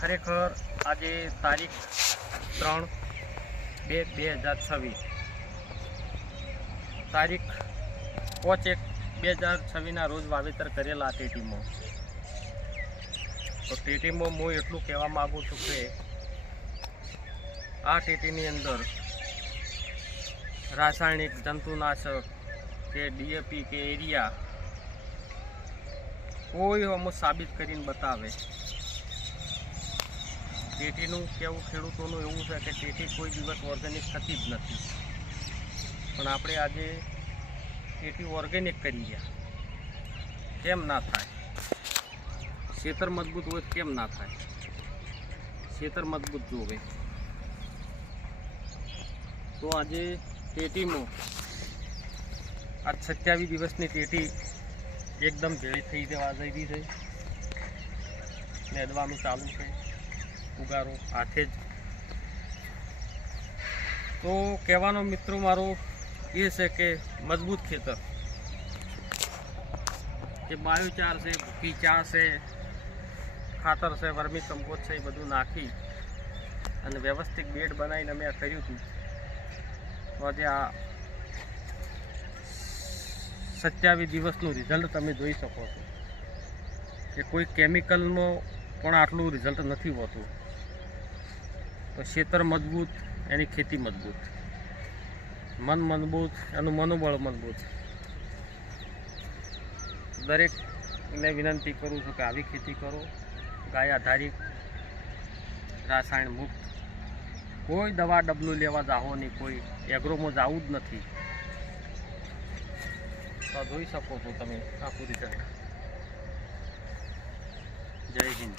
ખરેખર આજે તારીખ 3/2/2026 તારીખ 5/1/2026 રોજ વાવેતર કરેલા ટેટીમાં. તો ટેટીમાં હું એટલું કહેવા માગું છું કે આ ટેટીની અંદર રાસાયણિક જંતુનાશક કે ડીએપી કે એરિયા કોઈ અમુક સાબિત કરીને બતાવે. ટેટીનું કેવું ખેડૂતોનું એવું છે કે ટેટી કોઈ દિવસ ઓર્ગેનિક થતી જ નથી, પણ આપણે આજે ટેટી ઓર્ગેનિક કરી ગયા. કેમ ના થાય? ખેતર મજબૂત હોય કેમ ના થાય? ખેતર મજબૂત જોવે. તો આજે ટેટીમાં આ 27 દિવસની ટેટી એકદમ ભેળી થઈ જવા જઈ છે. નેદવાનું ચાલુ છે, ઉગારો હાથે જ. તો કહેવાનો મિત્રો મારો એ છે કે મજબૂત ખેતર જે બાયોચાર છે, ભૂકી ચા છે, ખાતર છે, વર્મી કમ્પોસ્ટ છે, એ બધું નાખી અને વ્યવસ્થિત બેડ બનાવીને અમે આ કર્યું હતું. તો આજે આ 27 દિવસનું રિઝલ્ટ તમે જોઈ શકો છો કે કોઈ કેમિકલમાં પણ આટલું રિઝલ્ટ નથી હોતું. તો ખેતર મજબૂત, એની ખેતી મજબૂત, મન મજબૂત, એનું મનોબળ મજબૂત. દરેકને વિનંતી કરું છું કે આવી ખેતી કરો, ગાય આધારિત, રાસાયણ મુક્ત. કોઈ દવા ડબલું લેવા જાઓ નહીં, કોઈ એગ્રોમાં જવું જ નથી. તો જોઈ શકો છો તમે આખું રિઝલ્ટ. જય હિન્દ.